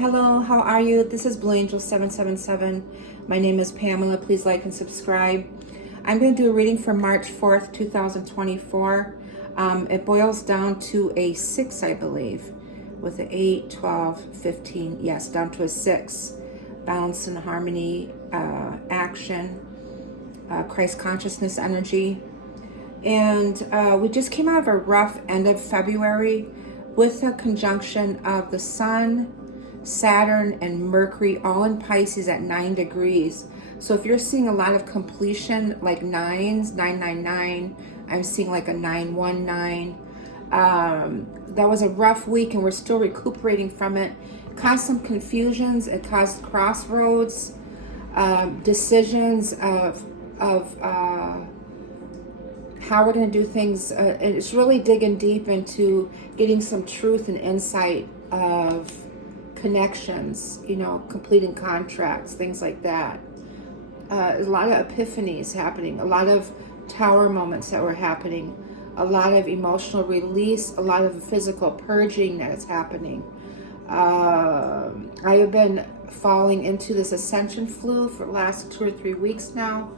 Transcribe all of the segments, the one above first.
Hello, how are you? This is Blue Angel 777. My name is Pamela. Please like and subscribe. I'm going to do a reading for March 4th, 2024. It boils down to a 6, I believe, with an 8, 12, 15. Yes, down to a 6. Balance and harmony, action, Christ consciousness energy. And we just came out of a rough end of February with a conjunction of the Sun, Saturn, and Mercury all in Pisces at 9 degrees. So if you're seeing a lot of completion, like 9s, 999, I'm seeing like a 919. That was a rough week and we're still recuperating from it. Caused some confusions. It caused crossroads, decisions of how we're going to do things. It's really digging deep into getting some truth and insight of connections, completing contracts, things like that. A lot of epiphanies happening, a lot of tower moments that were happening, a lot of emotional release, a lot of physical purging that is happening. I have been falling into this ascension flu for the last 2 or 3 weeks now,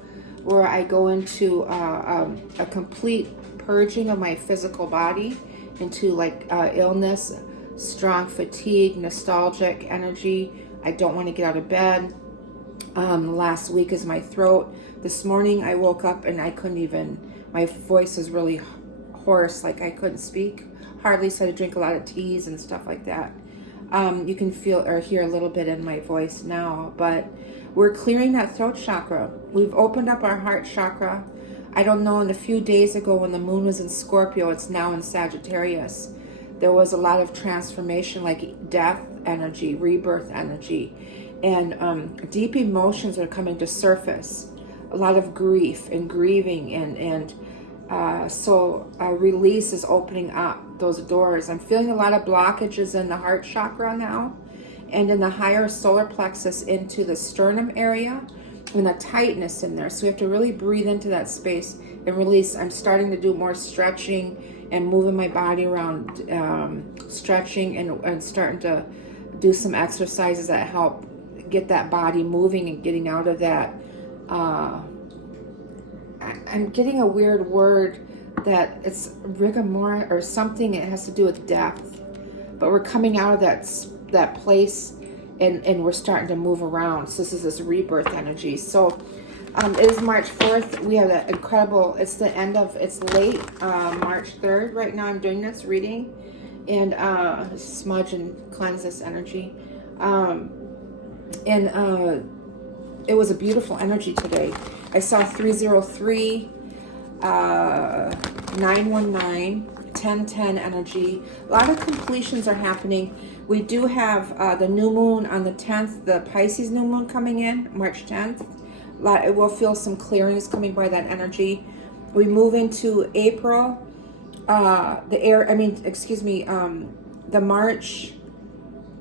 where I go into a complete purging of my physical body into like illness, strong fatigue, nostalgic energy. I don't want to get out of bed. Last week is my throat. This morning I woke up and I couldn't even, my voice was really hoarse, like I couldn't speak hardly, so I had to drink a lot of teas and stuff like that. You can feel or hear a little bit in my voice now, but we're clearing that throat chakra. We've opened up our heart chakra. I don't know, in a few days ago when the moon was in Scorpio, it's now in Sagittarius. There was a lot of transformation, like death energy, rebirth energy, and deep emotions are coming to surface. A lot of grief and grieving, and so a release is opening up those doors. I'm feeling a lot of blockages in the heart chakra now, and in the higher solar plexus into the sternum area, and a tightness in there. So we have to really breathe into that space and release. I'm starting to do more stretching and moving my body around, stretching and starting to do some exercises that help get that body moving and getting out of that. I'm getting a weird word that it's rigor or something. It has to do with death, but we're coming out of that place and we're starting to move around. So this is this rebirth energy. So it is March 4th. We have an incredible, it's late March 3rd right now. I'm doing this reading and smudge and cleanse this energy. It was a beautiful energy today. I saw 303, 919, 1010 energy. A lot of completions are happening. We do have the new moon on the 10th, the Pisces new moon coming in, March 10th. We'll feel some clearings coming by that energy. We move into April, the March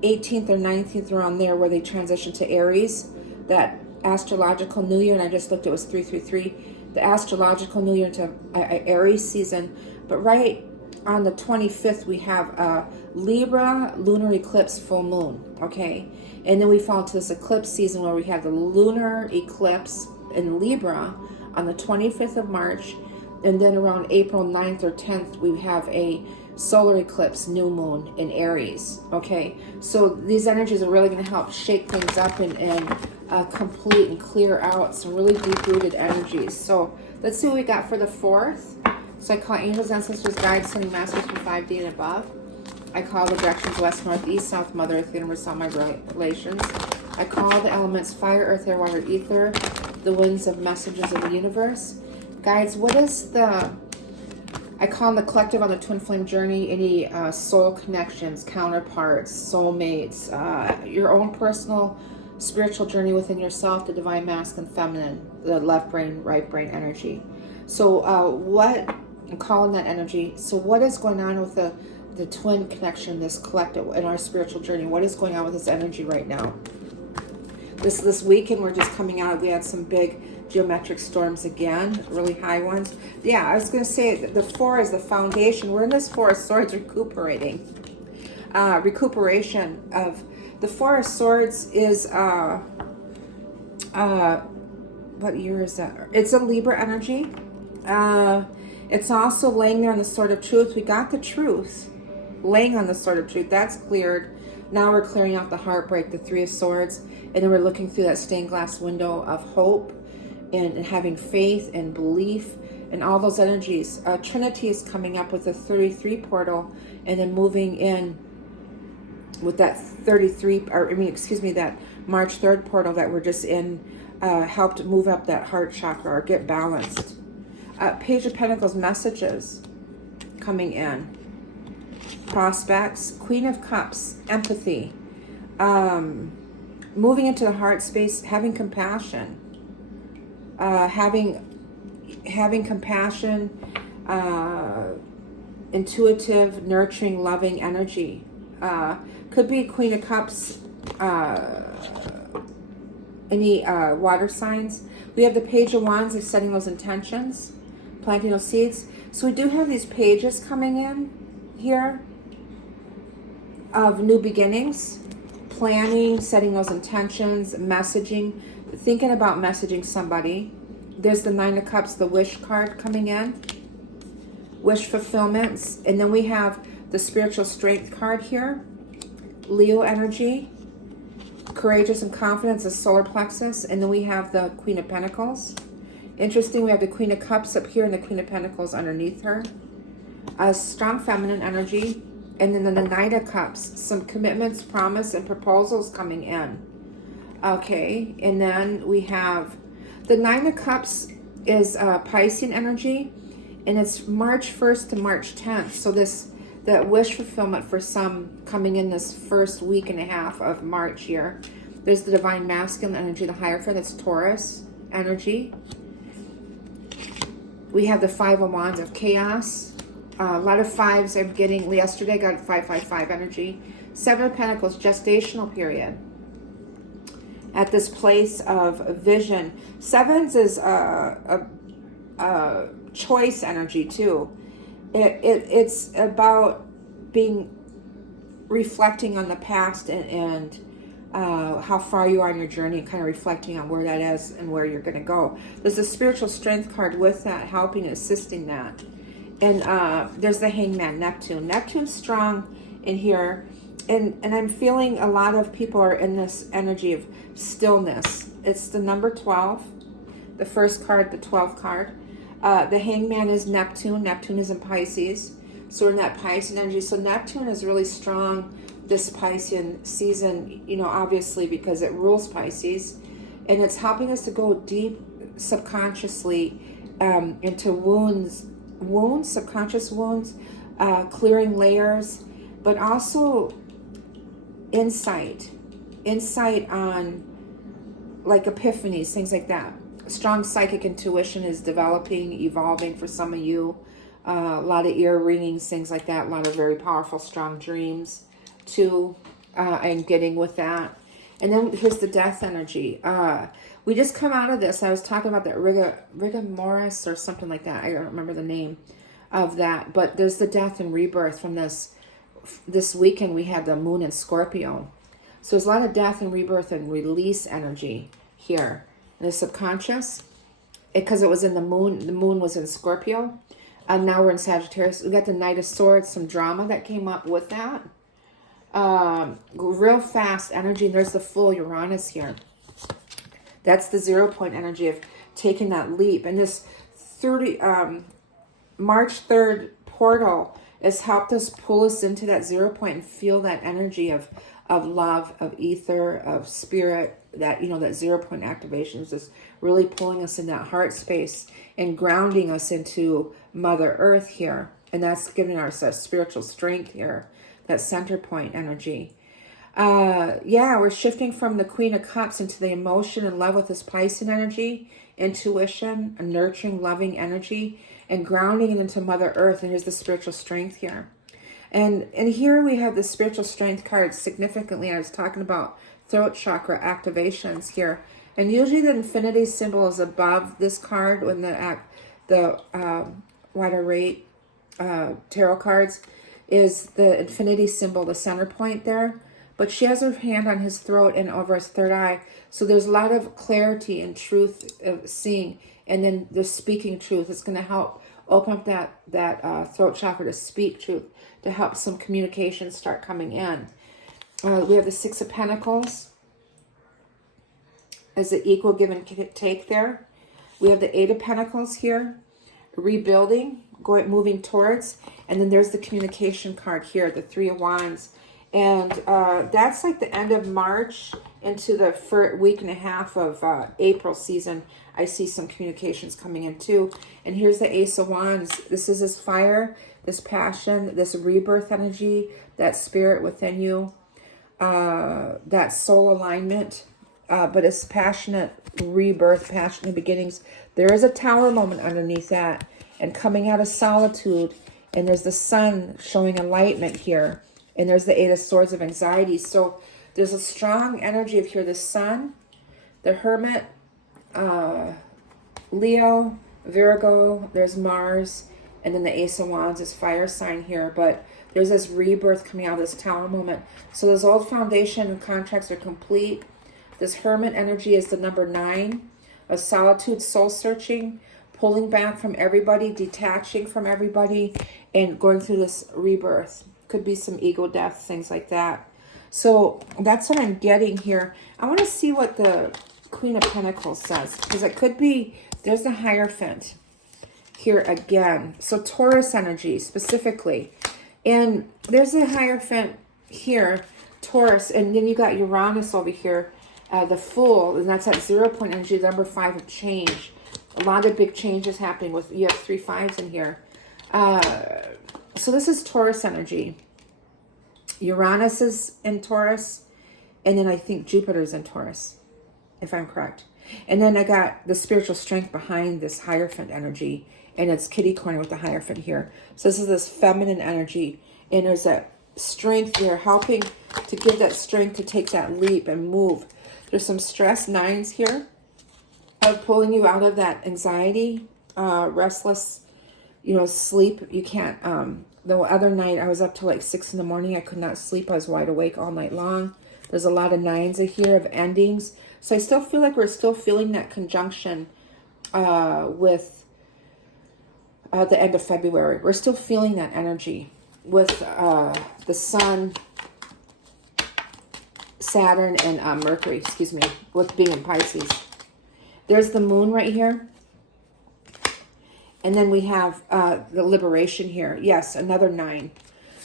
18th or 19th, around there, where they transition to Aries, that astrological new year, and I just looked, it was 333, the astrological new year into Aries season. But right on the 25th, we have a Libra lunar eclipse full moon, okay? And then we fall into this eclipse season where we have the lunar eclipse in Libra on the 25th of March, and then around April 9th or 10th, we have a solar eclipse new moon in Aries, okay? So these energies are really going to help shake things up and complete and clear out some really deep-rooted energies. So let's see what we got for the 4th. So I call angels, ancestors, guides, sending masters from 5D and above. I call the directions west, north, east, south, Mother Earth, universe, all my relations. I call the elements fire, earth, air, water, ether, the winds of messages of the universe. Guides, what is I call on the collective on the twin flame journey, any soul connections, counterparts, soulmates, your own personal spiritual journey within yourself, the divine masculine, feminine, the left brain, right brain energy. So I'm calling that energy. So what is going on with the twin connection, this collective in our spiritual journey? What is going on with this energy right now? This weekend, we're just coming out. We had some big geometric storms again, really high ones. Yeah, I was going to say the 4 is the foundation. We're in this 4 of Swords recuperation of The Four of Swords is, what year is that? It's a Libra energy. It's also laying there on the Sword of Truth. We got the truth. Laying on the Sword of Truth. That's cleared. Now we're clearing out the heartbreak, the Three of Swords. And then we're looking through that stained glass window of hope and having faith and belief and all those energies. Trinity is coming up with a 33 portal and then moving in with that 33, or I mean, excuse me, that March 3rd portal that we're just in, helped move up that heart chakra or get balanced. Page of Pentacles messages coming in. Prospects. Queen of Cups, empathy. Moving into the heart space, having compassion. Having compassion, intuitive, nurturing, loving energy. Could be Queen of Cups, any water signs. We have the Page of Wands of setting those intentions, planting those seeds. So we do have these pages coming in here of new beginnings, planning, setting those intentions, messaging, thinking about messaging somebody. There's the Nine of Cups, the wish card coming in, wish fulfillments. And then we have the spiritual strength card here, Leo energy, courageous and confidence, the solar plexus. And then we have the Queen of Pentacles. Interesting, we have the Queen of Cups up here and the Queen of Pentacles underneath her. A strong feminine energy. And then the Knight of Cups, some commitments, promise, and proposals coming in. Okay, and then we have the Nine of Cups is Piscean energy, and it's March 1st to March 10th. So that wish fulfillment for some coming in this first week and a half of March here. There's the Divine Masculine energy, the Hierophant, that's Taurus energy. We have the Five of Wands of Chaos. A lot of fives I'm getting. Yesterday I got 555 energy. Seven of Pentacles, gestational period. At this place of vision. Sevens is a choice energy too. It's about reflecting on the past and how far you are in your journey, kind of reflecting on where that is and where you're going to go. There's a spiritual strength card with that, helping and assisting that. And there's the Hangman, Neptune. Neptune's strong in here. And I'm feeling a lot of people are in this energy of stillness. It's the number 12. The first card, the 12th card. The Hangman is Neptune. Neptune is in Pisces. So we're in that Piscean energy. So Neptune is really strong this Piscean season, you know, obviously because it rules Pisces. And it's helping us to go deep subconsciously into wounds, subconscious wounds, clearing layers, but also insight on like epiphanies, things like that. Strong psychic intuition is developing, evolving for some of you. A lot of ear ringings, things like that. A lot of very powerful, strong dreams too. I'm getting with that. And then here's the death energy. We just come out of this. I was talking about that rigor mortis or something like that. I don't remember the name of that. But there's the death and rebirth from this weekend. We had the moon in Scorpio. So there's a lot of death and rebirth and release energy here. In the subconscious, because it was in the moon was in Scorpio. And now we're in Sagittarius. We got the Knight of Swords, some drama that came up with that. Real fast energy. And there's the full Uranus here. That's the 0 point energy of taking that leap. And this March 3rd portal has helped us pull us into that 0 point and feel that energy of love, of ether, of spirit. That, you know, that 0 point activation is just really pulling us in that heart space and grounding us into Mother Earth here. And that's giving us a spiritual strength here, that center point energy. Yeah, we're shifting from the Queen of Cups into the emotion and love with this Piscean energy, intuition, a nurturing, loving energy, and grounding it into Mother Earth. And here's the spiritual strength here. And here we have the spiritual strength card significantly. I was talking about throat chakra activations here. And usually the infinity symbol is above this card when the Water Rate tarot cards is the infinity symbol, the center point there. but she has her hand on his throat and over his third eye. So there's a lot of clarity and truth of seeing, and then the speaking truth. It's going to help open up that throat chakra to speak truth, to help some communication start coming in. We have the Six of Pentacles as the equal give and take there. We have the Eight of Pentacles here, rebuilding, moving towards, and then there's the communication card here, the Three of Wands. And that's like the end of March into the first week and a half of April season. I see some communications coming in too. And here's the Ace of Wands. This is this fire, this passion, this rebirth energy, that spirit within you, that soul alignment. But it's passionate rebirth, passionate beginnings. There is a tower moment underneath that, and coming out of solitude. And there's the sun showing enlightenment here. And there's the Eight of Swords of anxiety. So there's a strong energy of here. The sun, the Hermit, Leo, Virgo, there's Mars, and then the Ace of Wands is fire sign here. But there's this rebirth coming out of this tower moment. So those old foundation and contracts are complete. This Hermit energy is the number 9 of solitude, soul searching, pulling back from everybody, detaching from everybody, and going through this rebirth. Could be some ego death, things like that. So that's what I'm getting here. I want to see what the Queen of Pentacles says, because it could be, there's the Hierophant here again. So Taurus energy specifically. And there's the Hierophant here, Taurus, and then you got Uranus over here. The Fool, and that's that 0 point energy, number 5 of change. A lot of big changes happening with, you have 3 5s in here. So this is Taurus energy. Uranus is in Taurus, and then I think Jupiter's in Taurus, if I'm correct. And then I got the spiritual strength behind this Hierophant energy, and it's kitty corner with the Hierophant here. So this is this feminine energy, and there's that strength there, helping to give that strength to take that leap and move. There's some stress 9s here of pulling you out of that anxiety, restless, sleep. You can't, the other night I was up till like 6 in the morning. I could not sleep. I was wide awake all night long. There's a lot of 9s in here of endings. So I still feel like we're still feeling that conjunction with the end of February. We're still feeling that energy with the sun, Saturn, and Mercury, with being in Pisces. There's the moon right here. And then we have the liberation here. Yes, another 9.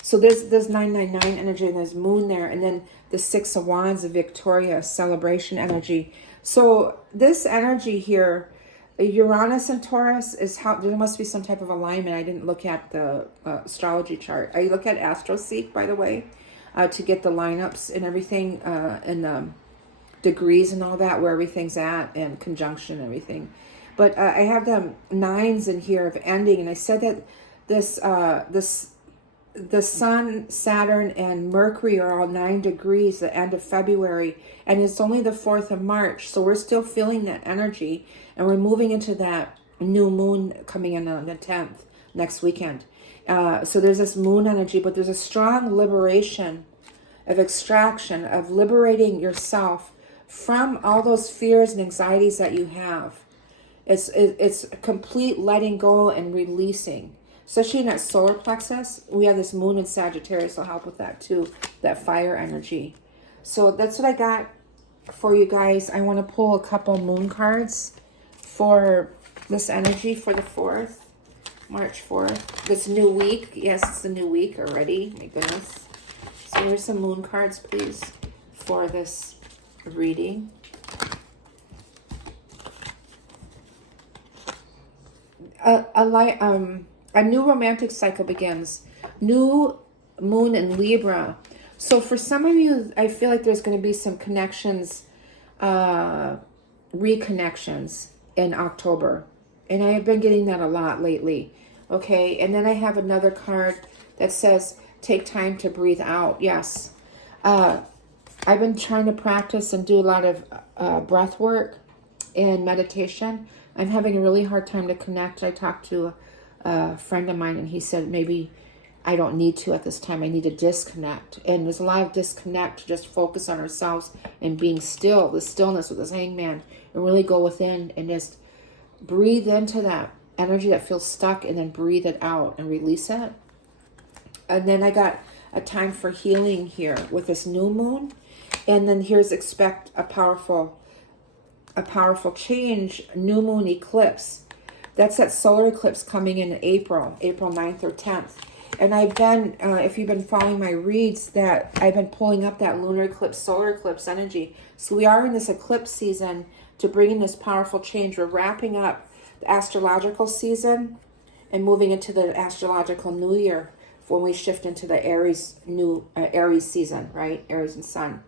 So there's 999 energy, and there's moon there. And then the 6 of Wands, the Victoria, celebration energy. So this energy here, Uranus and Taurus, is how there must be some type of alignment. I didn't look at the astrology chart. I look at AstroSeek, by the way, to get the lineups and everything, and the degrees and all that, where everything's at, and conjunction and everything. But I have the 9s in here of ending, and I said that the Sun, Saturn, and Mercury are all 9 degrees at the end of February, and it's only the 4th of March, so we're still feeling that energy, and we're moving into that new moon coming in on the 10th, next weekend. So there's this moon energy, but there's a strong liberation of extraction, of liberating yourself from all those fears and anxieties that you have. It's a complete letting go and releasing. Especially in that solar plexus, we have this moon in Sagittarius will help with that too, that fire energy. So that's what I got for you guys. I want to pull a couple moon cards for this energy for the 4th, March 4th. This new week. Yes, it's a new week already. My goodness. So here's some moon cards, please, for this reading. A new romantic cycle begins. New moon in Libra. So for some of you, I feel like there's going to be some connections, reconnections in October. And I have been getting that a lot lately. Okay, and then I have another card that says, take time to breathe out. Yes. I've been trying to practice and do a lot of breath work and meditation. I'm having a really hard time to connect. I talked to a friend of mine, and he said maybe I don't need to at this time. I need to disconnect. And there's a lot of disconnect to just focus on ourselves and being still, the stillness with this hangman, and really go within and just breathe into that energy that feels stuck and then breathe it out and release it. And then I got a time for healing here with this new moon. And then here's expect a powerful change, new moon eclipse. That's that solar eclipse coming in April 9th or 10th. And I've been, if you've been following my reads, that I've been pulling up that lunar eclipse, solar eclipse energy. So we are in this eclipse season to bring in this powerful change. We're wrapping up the astrological season and moving into the astrological new year when we shift into the Aries season, right? Aries and Sun.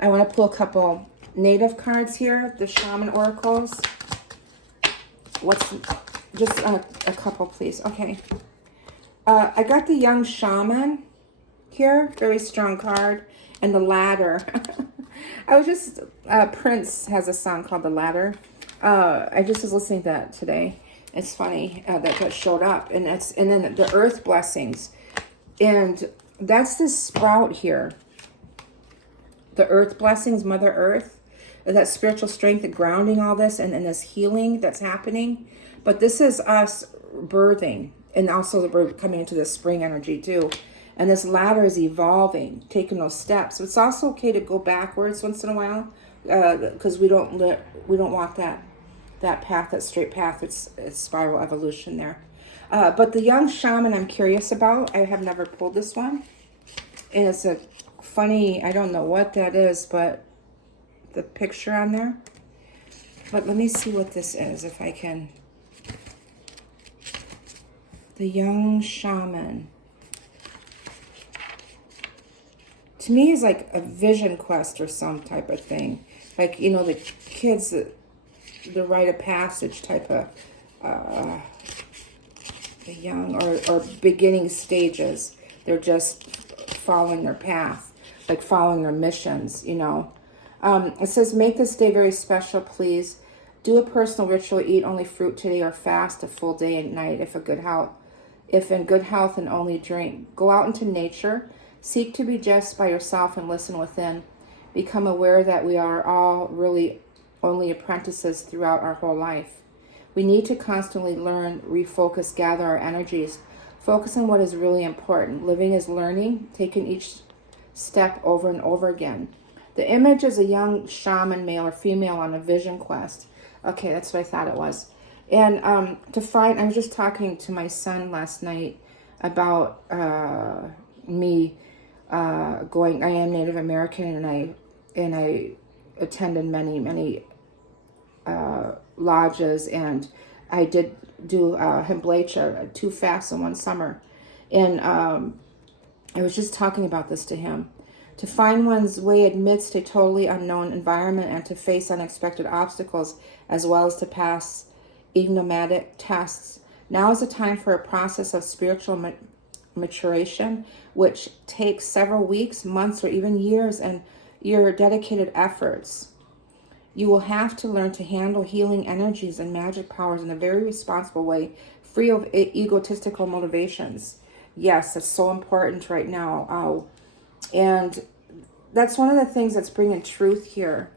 I want to pull a couple native cards here, the shaman oracles. Just a couple, please. Okay. I got the young shaman here, very strong card, and the ladder. I was just, Prince has a song called The Ladder. I just was listening to that today. It's funny that showed up, and then the earth blessings, and that's this sprout here. The earth blessings, Mother Earth, that spiritual strength, the grounding all this, and this healing that's happening. But this is us birthing, and also we're coming into the spring energy too. And this ladder is evolving, taking those steps. It's also okay to go backwards once in a while, because we don't walk that path, that straight path. It's spiral evolution there. But the young shaman I'm curious about. I have never pulled this one. And it's a funny, I don't know what that is, but the picture on there. But let me see what this is, if I can. The young shaman. To me, is like a vision quest or some type of thing. Like, you know, the kids, the rite of passage type of, the young or beginning stages. They're just following their path, like following their missions, you know. It says, make this day very special, please. Do a personal ritual, eat only fruit today, or fast a full day and night if in good health, and only drink. Go out into nature. Seek to be just by yourself and listen within. Become aware that we are all really only apprentices throughout our whole life. We need to constantly learn, refocus, gather our energies. Focus on what is really important. Living is learning, taking each step over and over again. The image is a young shaman, male or female, on a vision quest. Okay, that's what I thought it was. And I was just talking to my son last night about me going. I am Native American, and I attended many lodges, and I did do Hamblecha, 2 fasts in one summer. And I was just talking about this to him. To find one's way amidst a totally unknown environment and to face unexpected obstacles, as well as to pass enigmatic tests. Now is the time for a process of spiritual maturation, which takes several weeks, months, or even years, and your dedicated efforts. You will have to learn to handle healing energies and magic powers in a very responsible way, free of egotistical motivations. Yes, that's so important right now. And that's one of the things that's bringing truth here.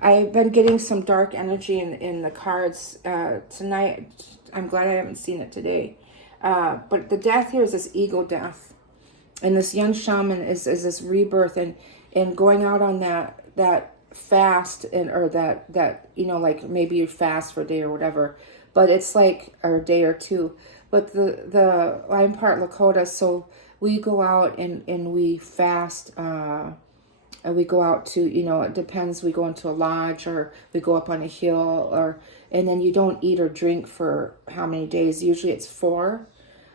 I've been getting some dark energy in the cards tonight. I'm glad I haven't seen it today. But the death here is this ego death. And this young shaman is this rebirth and going out on that fast, or that you know, like maybe you fast for a day or whatever, but it's like, or a day or two. But I'm part Lakota, so we go out and we fast. And we go out to, you know, it depends. We go into a lodge, or we go up on a hill, and then you don't eat or drink for how many days? Usually it's 4,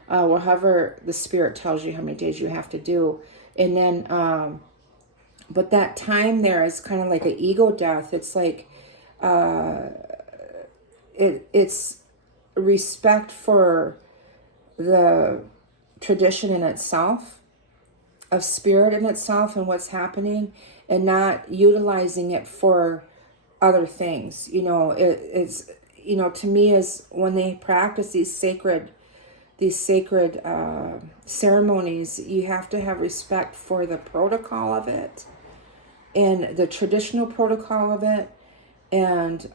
or however the spirit tells you how many days you have to do. And then, but that time there is kind of like an ego death. It's like, it's respect for the tradition in itself, of spirit in itself and what's happening, and not utilizing it for other things. You know, it's, you know, to me, is when they practice these sacred these sacred ceremonies, you have to have respect for the protocol of it and the traditional protocol of it, and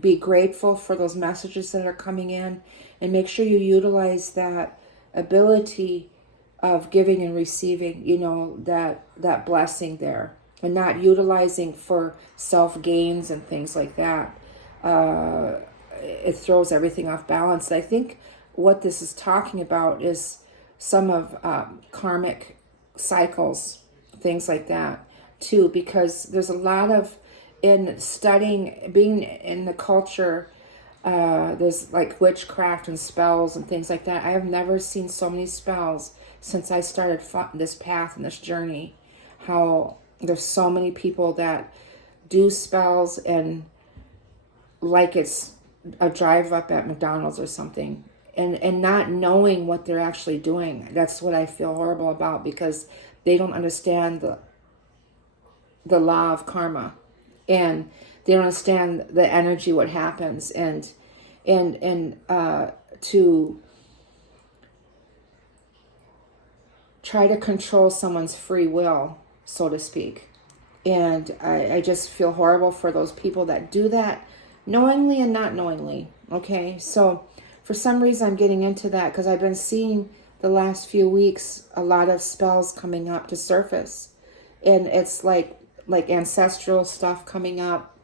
be grateful for those messages that are coming in, and make sure you utilize that ability of giving and receiving, you know, that blessing there, and not utilizing for self gains and things like that. It throws everything off balance. I think what this is talking about is some of karmic cycles, things like that too, because there's a lot of, in studying, being in the culture, there's like witchcraft and spells and things like that. I have never seen so many spells since I started this path and this journey. How there's so many people that do spells, and like it's a drive up at McDonald's or something, and not knowing what they're actually doing. That's what I feel horrible about, because they don't understand the law of karma, and they don't understand the energy, what happens, and to try to control someone's free will, so to speak. And I just feel horrible for those people that do that knowingly and not knowingly. Okay, so for some reason I'm getting into that because I've been seeing the last few weeks a lot of spells coming up to surface, and it's like ancestral stuff coming up,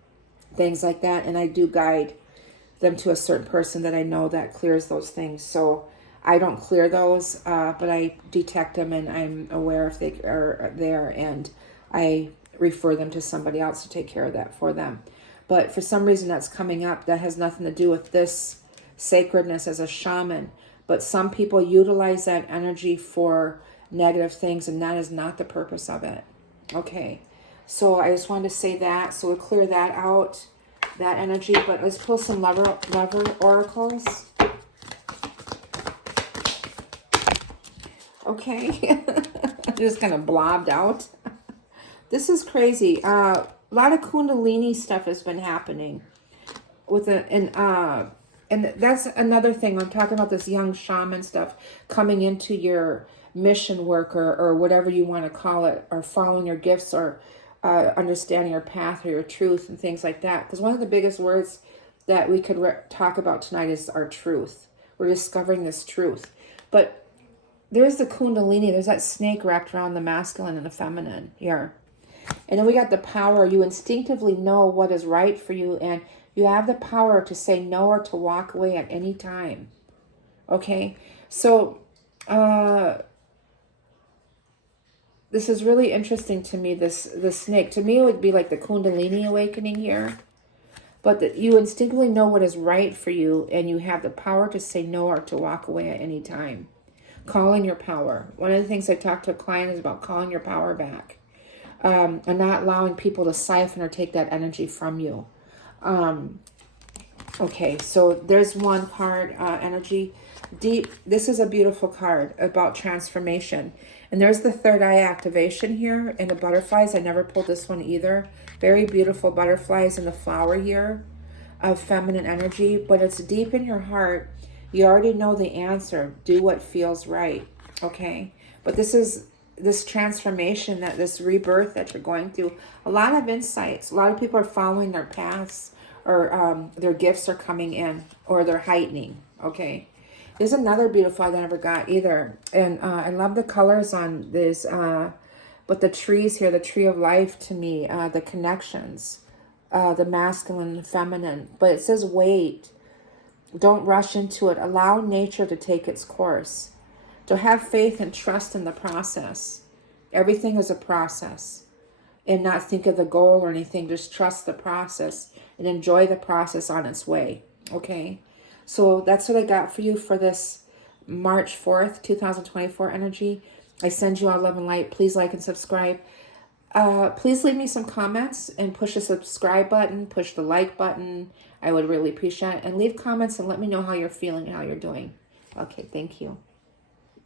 things like that, and I do guide them to a certain person that I know that clears those things. So I don't clear those, but I detect them, and I'm aware if they are there, and I refer them to somebody else to take care of that for them. But for some reason that's coming up that has nothing to do with this sacredness as a shaman. But some people utilize that energy for negative things, and that is not the purpose of it. Okay, so I just wanted to say that, so we'll clear that out, that energy. But let's pull some lover oracles. Okay, just kind of blobbed out. This is crazy. A lot of Kundalini stuff has been happening with and that's another thing. I'm talking about this young shaman stuff coming into your mission work, or whatever you want to call it, or following your gifts, or understanding your path or your truth and things like that. Because one of the biggest words that we could talk about tonight is our truth. We're discovering this truth. But there's the Kundalini. There's that snake wrapped around the masculine and the feminine here. And then we got the power. You instinctively know what is right for you, and you have the power to say no or to walk away at any time. Okay? So, this is really interesting to me, the snake. To me, it would be like the Kundalini awakening here. But that you instinctively know what is right for you, and you have the power to say no or to walk away at any time. Calling your power. One of the things I talk to a client is about calling your power back. And not allowing people to siphon or take that energy from you. Okay, so there's one card, energy. Deep. This is a beautiful card about transformation. And there's the third eye activation here, and the butterflies. I never pulled this one either. Very beautiful butterflies in the flower here of feminine energy, but it's deep in your heart. You already know the answer. Do what feels right. Okay, but this transformation, that this rebirth that you're going through, a lot of insights. A lot of people are following their paths, or their gifts are coming in, or they're heightening. Okay, there's another beautiful I never got either, and I love the colors on this. But the trees here, the tree of life, to me, the connections, the masculine and feminine. But it says wait, don't rush into it. Allow nature to take its course. To have faith and trust in the process. Everything is a process. And not think of the goal or anything. Just trust the process and enjoy the process on its way. Okay? So that's what I got for you for this March 4th, 2024 energy. I send you all love and light. Please like and subscribe. Please leave me some comments and push the subscribe button. Push the like button. I would really appreciate it. And leave comments and let me know how you're feeling and how you're doing. Okay, thank you.